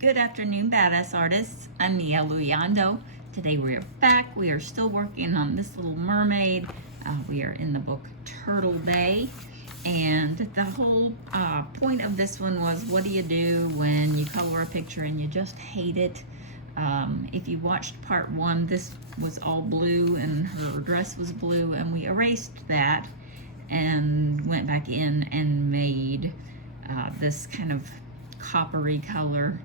Good afternoon, badass artists. I'm Nia Luyando. Today we are back. We are still working on this little mermaid. We are in the book Turtle Day. And the whole point of this one was, what do you do when you color a picture and you just hate it? If you watched part one, this was all blue and her dress was blue, and we erased that and went back in and made this kind of coppery color,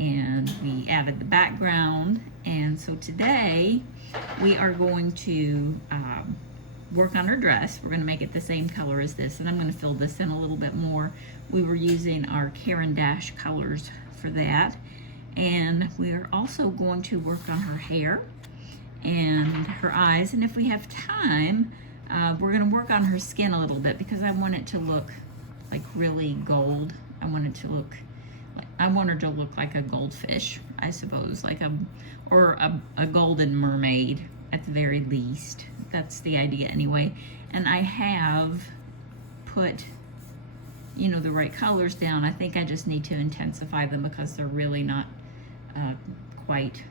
and we added the background. And so today we are going to work on her dress. We're going to make it the same color as this, and I'm going to fill this in a little bit more. We were using our Caran DAche colors for that, and we are also going to work on her hair and her eyes, and if we have time, we're going to work on her skin a little bit, because I want it to look like really gold. I want her to look like a goldfish, I suppose, or a golden mermaid at the very least. That's the idea anyway. And I have put, the right colors down. I think I just need to intensify them because they're really not quite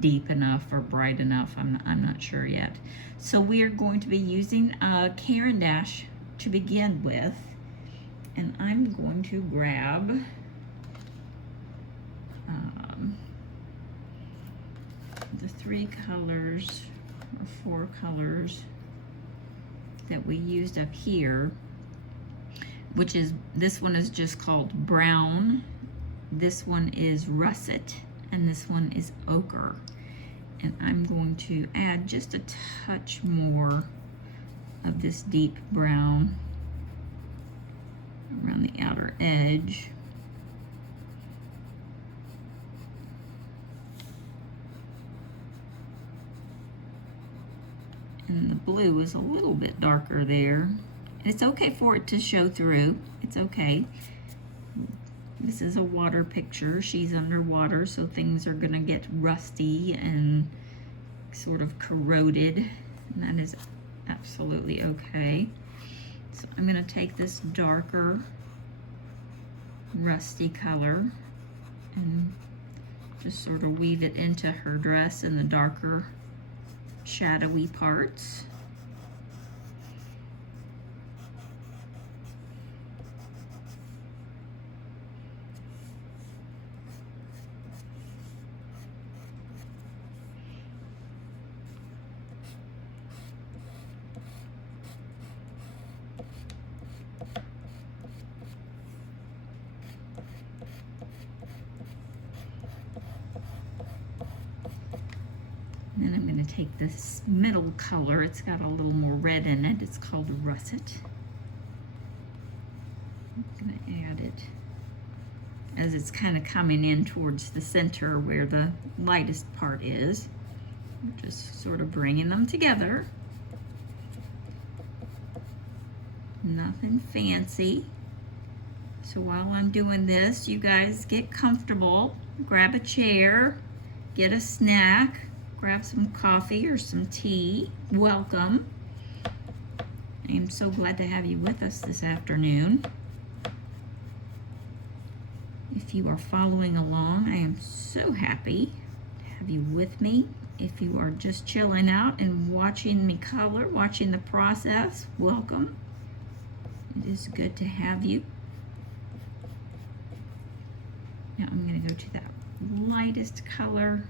deep enough or bright enough. I'm not sure yet. So we are going to be using Caran DAche to begin with, and I'm going to grab the 3 colors or 4 colors that we used up here, which is, this one is just called brown, this one is russet, and this one is ochre. And I'm going to add just a touch more of this deep brown around the outer edge. And the blue is a little bit darker there. It's okay for it to show through. It's okay. This is a water picture. She's underwater, so things are gonna get rusty and sort of corroded, and that is absolutely okay. So I'm gonna take this darker rusty color and just sort of weave it into her dress in the darker shadowy parts. And then I'm going to take this middle color. It's got a little more red in it. It's called russet. I'm going to add it as it's kind of coming in towards the center where the lightest part is. Just sort of bringing them together. Nothing fancy. So while I'm doing this, you guys get comfortable. Grab a chair, get a snack, grab some coffee or some tea. Welcome. I am so glad to have you with us this afternoon. If you are following along, I am so happy to have you with me. If you are just chilling out and watching me color, watching the process, welcome. It is good to have you. Now I'm going to go to that lightest color.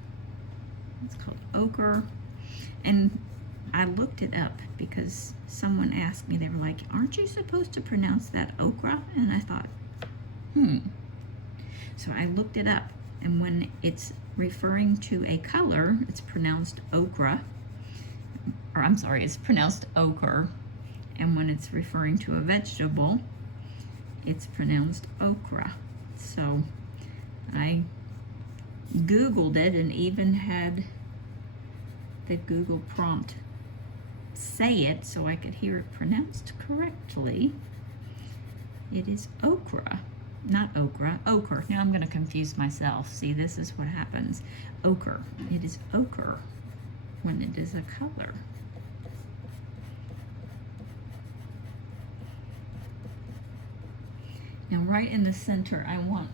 It's called ochre, and I looked it up because someone asked me, they were like, aren't you supposed to pronounce that ochre? And I thought, So I looked it up, and when it's referring to a color, it's pronounced ochre, or I'm sorry, it's pronounced ochre, and when it's referring to a vegetable, it's pronounced okra. So I Googled it and even had the Google prompt say it so I could hear it pronounced correctly. It is okra, not okra, ochre. Now I'm going to confuse myself. See, this is what happens. Ochre. It is ochre when it is a color. Now right in the center, I want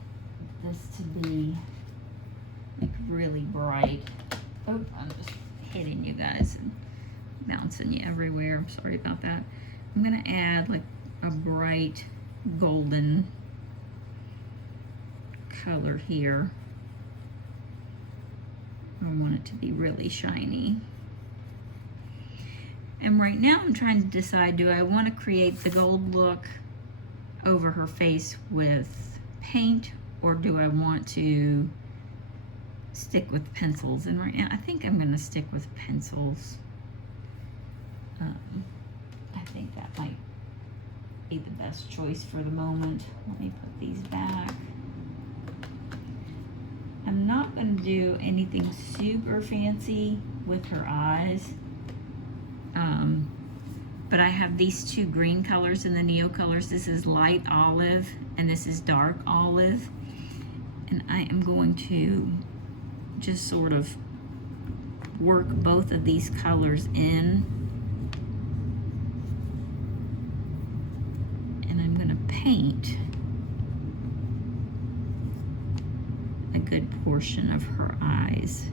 this to be like really bright. Oh, I'm just hitting you guys and bouncing you everywhere. I'm sorry about that. I'm gonna add like a bright golden color here. I want it to be really shiny. And right now I'm trying to decide, do I want to create the gold look over her face with paint, or do I want to stick with pencils? And right now I think I'm going to stick with pencils. I think that might be the best choice for the moment. Let me put these back. I'm not going to do anything super fancy with her eyes. But I have these two green colors in the NeoColors. This is light olive and this is dark olive. And I am going to just sort of work both of these colors in. And I'm going to paint a good portion of her eyes.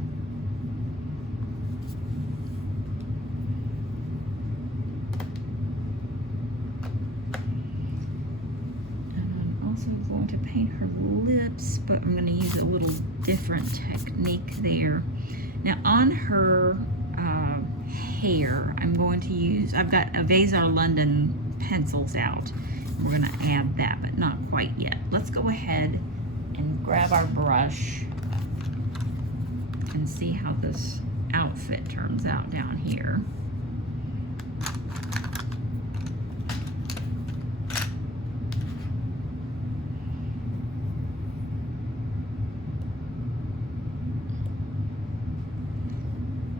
I'm going to paint her lips, but I'm going to use a little different technique there. Now on her hair, I'm going to use, I've got Evazar London pencils out. We're going to add that, but not quite yet. Let's go ahead and grab our brush and see how this outfit turns out down here.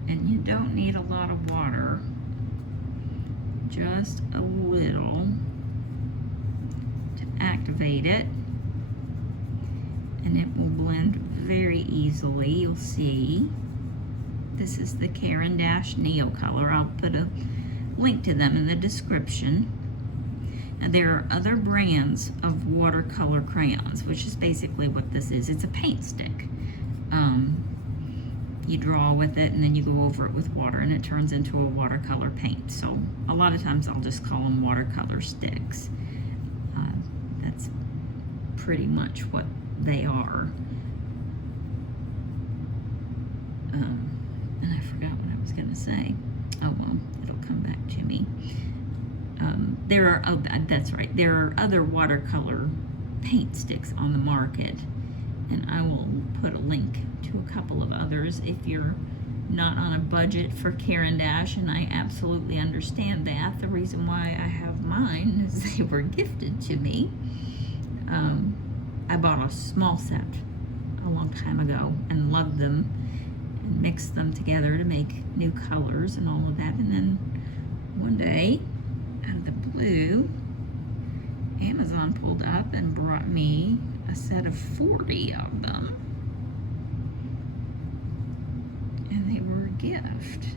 And you don't need a lot of water, just a little to activate it, and it will blend very easily. You'll see this is the Caran DAche NeoColor. I'll put a link to them in the description. And there are other brands of watercolor crayons, which is basically what this is. It's a paint stick. You draw with it and then you go over it with water and it turns into a watercolor paint. So a lot of times I'll just call them watercolor sticks. That's pretty much what they are. And I forgot what I was going to say. Oh well, it'll come back to me. There are, oh, that's right, there are other watercolor paint sticks on the market, and I will put a link to a couple of others if you're not on a budget for Caran DAche, and I absolutely understand that. The reason why I have mine is they were gifted to me. I bought a small set a long time ago and loved them and mixed them together to make new colors and all of that, and then one day, out of the blue, Amazon pulled up and brought me a set of 40 of them, and they were a gift.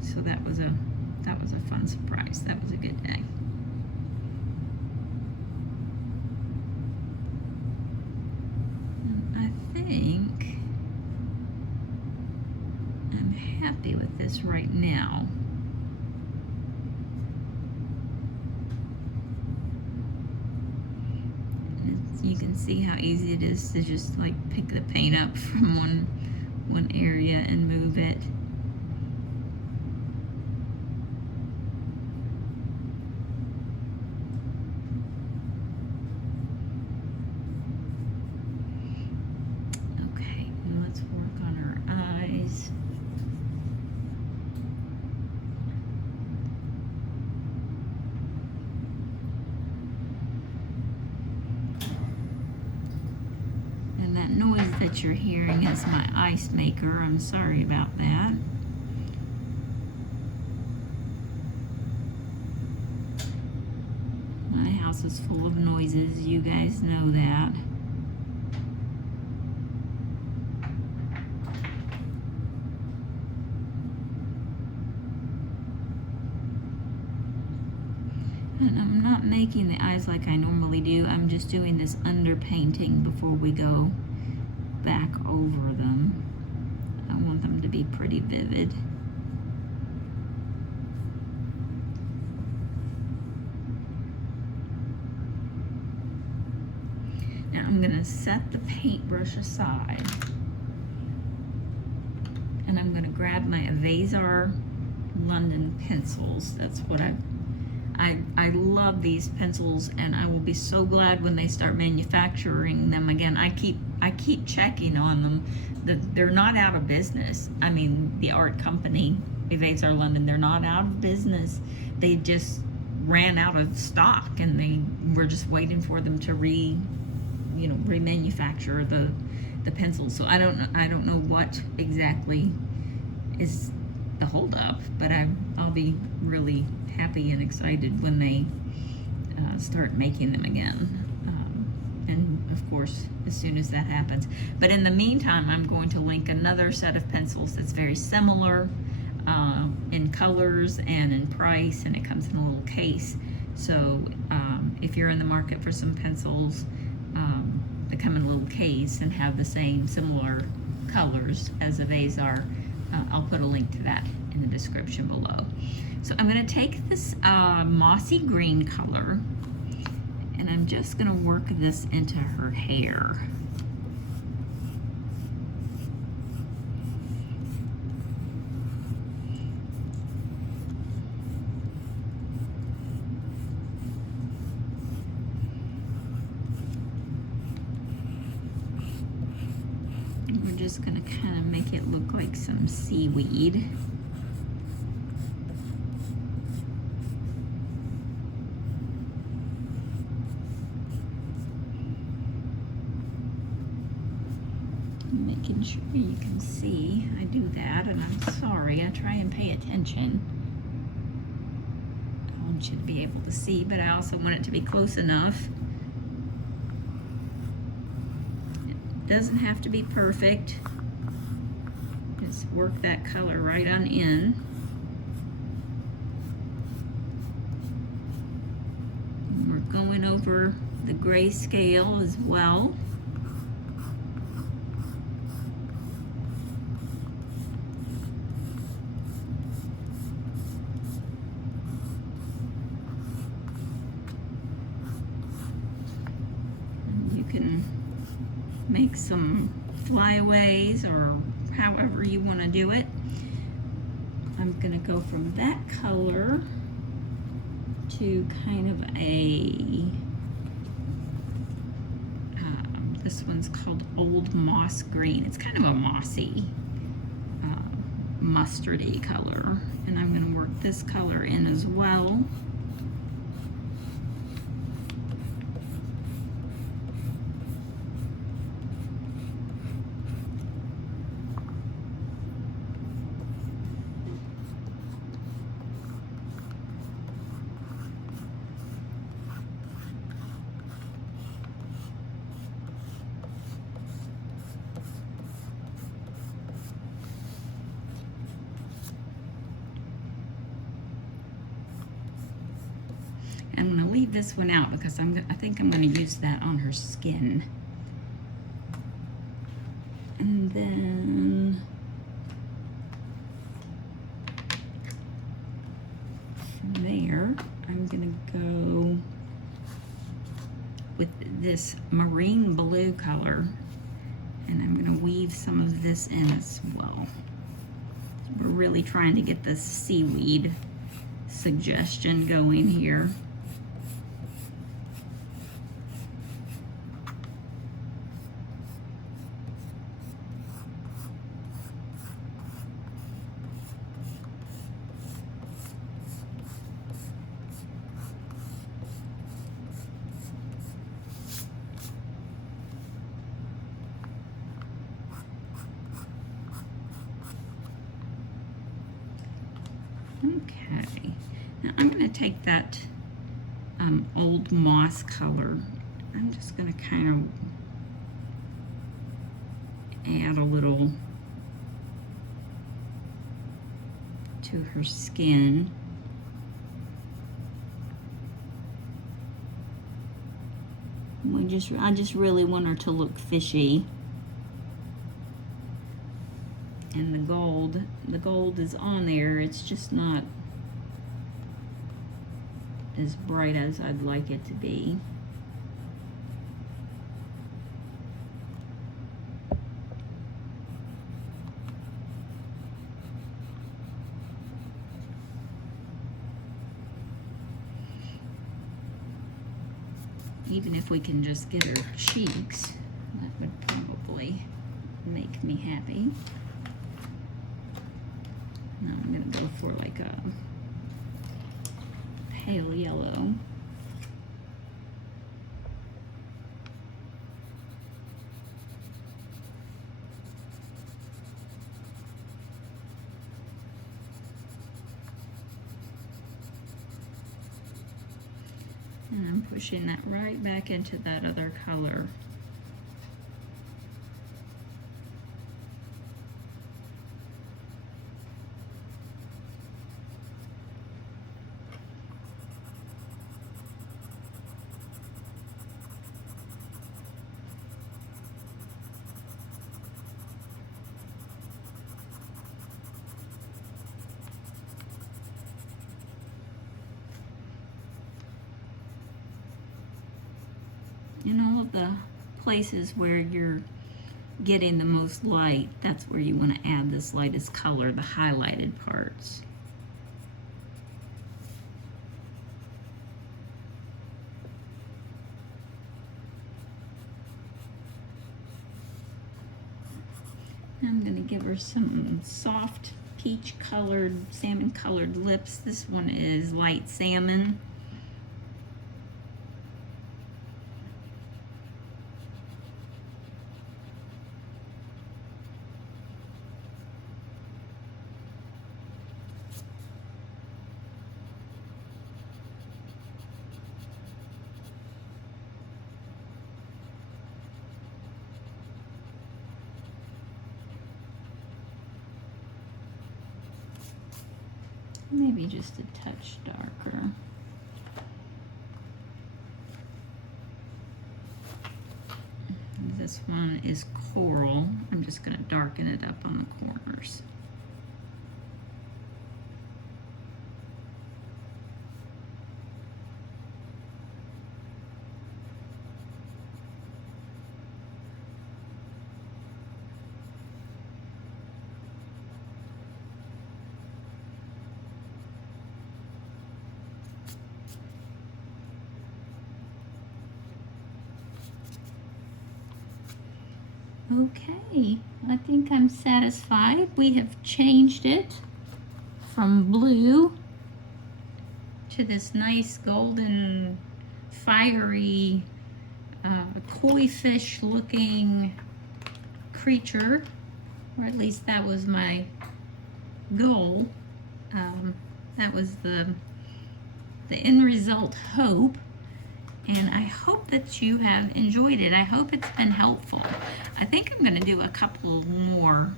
So that was a fun surprise. That was a good day. And I think I'm happy with this right now. You can see how easy it is to just like pick the paint up from one area and move it. Okay, let's work on her eyes. That noise that you're hearing is my ice maker. I'm sorry about that. My house is full of noises. You guys know that. And I'm not making the eyes like I normally do. I'm just doing this underpainting before we go back over them. I want them to be pretty vivid. Now I'm going to set the paintbrush aside. And I'm going to grab my Evazar London pencils. That's what I love these pencils, and I will be so glad when they start manufacturing them again. I keep checking on them that they're not out of business. I mean, the art company Evazar London, they're not out of business. They just ran out of stock, and they were just waiting for them to remanufacture the pencils. So I don't know what exactly is the holdup, but I'll be really happy and excited when they start making them again. And of course, as soon as that happens. But in the meantime, I'm going to link another set of pencils that's very similar in colors and in price, and it comes in a little case. So if you're in the market for some pencils that come in a little case and have the same similar colors as Evazar, I'll put a link to that in the description below. So I'm going to take this mossy green color, and I'm just going to work this into her hair. We're just going to kind of make it look like some seaweed. Making sure you can see I do that, and I'm sorry, I try and pay attention. I want you to be able to see, but I also want it to be close enough. It doesn't have to be perfect. Just work that color right on in. And we're going over the grayscale as well. Can make some flyaways or however you want to do it. I'm going to go from that color to kind of a this one's called Old Moss Green. It's kind of a mossy mustardy color, and I'm going to work this color in as well. I'm going to leave this one out because I think I'm going to use that on her skin. And then from there, I'm going to go with this marine blue color, and I'm going to weave some of this in as well. We're really trying to get this seaweed suggestion going here. Okay, now I'm going to take that old moss color. I'm just going to kind of add a little to her skin. I just really want her to look fishy. And the gold is on there. It's just not as bright as I'd like it to be. Even if we can just get her cheeks, that would probably make me happy. Now I'm gonna go for like a pale yellow. And I'm pushing that right back into that other color. In all of the places where you're getting the most light, that's where you want to add this lightest color, the highlighted parts. I'm going to give her some soft peach colored, salmon colored lips. This one is light salmon. Maybe just a touch darker. This one is coral. I'm just going to darken it up on the corners. Okay, I think I'm satisfied. We have changed it from blue to this nice golden, fiery, koi fish looking creature, or at least that was my goal. That was the end result hope. And I hope that you have enjoyed it. I hope it's been helpful. I think I'm going to do a couple more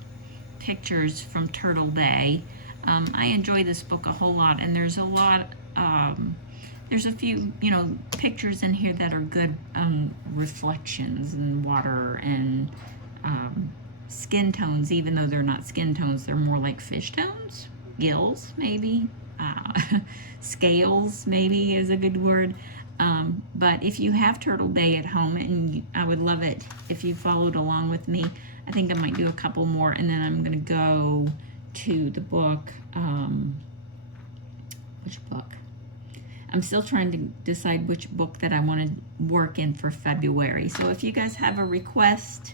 pictures from Turtle Bay. I enjoy this book a whole lot, and there's a lot, there's a few, pictures in here that are good reflections and water and skin tones, even though they're not skin tones, they're more like fish tones, gills maybe, scales maybe is a good word. But if you have Turtle Bay at home, and I would love it if you followed along with me, I think I might do a couple more, and then I'm going to go to the book. Which book? I'm still trying to decide which book that I want to work in for February. So if you guys have a request,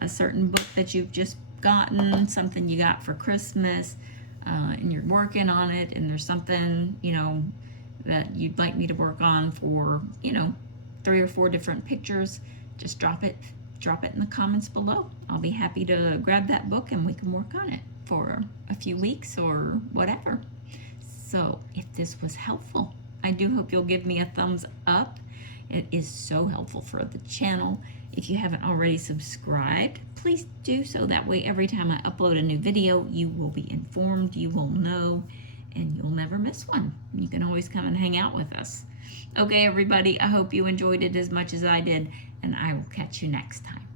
a certain book that you've just gotten, something you got for Christmas, and you're working on it, and there's something, that you'd like me to work on for, 3 or 4 different pictures, just drop it in the comments below. I'll be happy to grab that book and we can work on it for a few weeks or whatever. So if this was helpful, I do hope you'll give me a thumbs up. It is so helpful for the channel. If you haven't already subscribed, please do so. That way every time I upload a new video, you will be informed, you will know, and you'll never miss one. You can always come and hang out with us. Okay, everybody, I hope you enjoyed it as much as I did, and I will catch you next time.